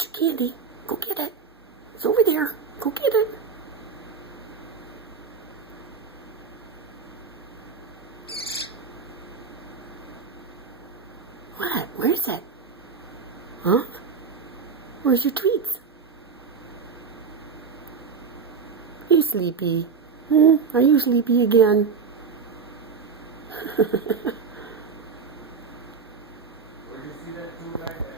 got your candy. Go get it. It's over there. Go get it. What? Where's it? Huh? Where's your treats? Are you sleepy? Are you sleepy again?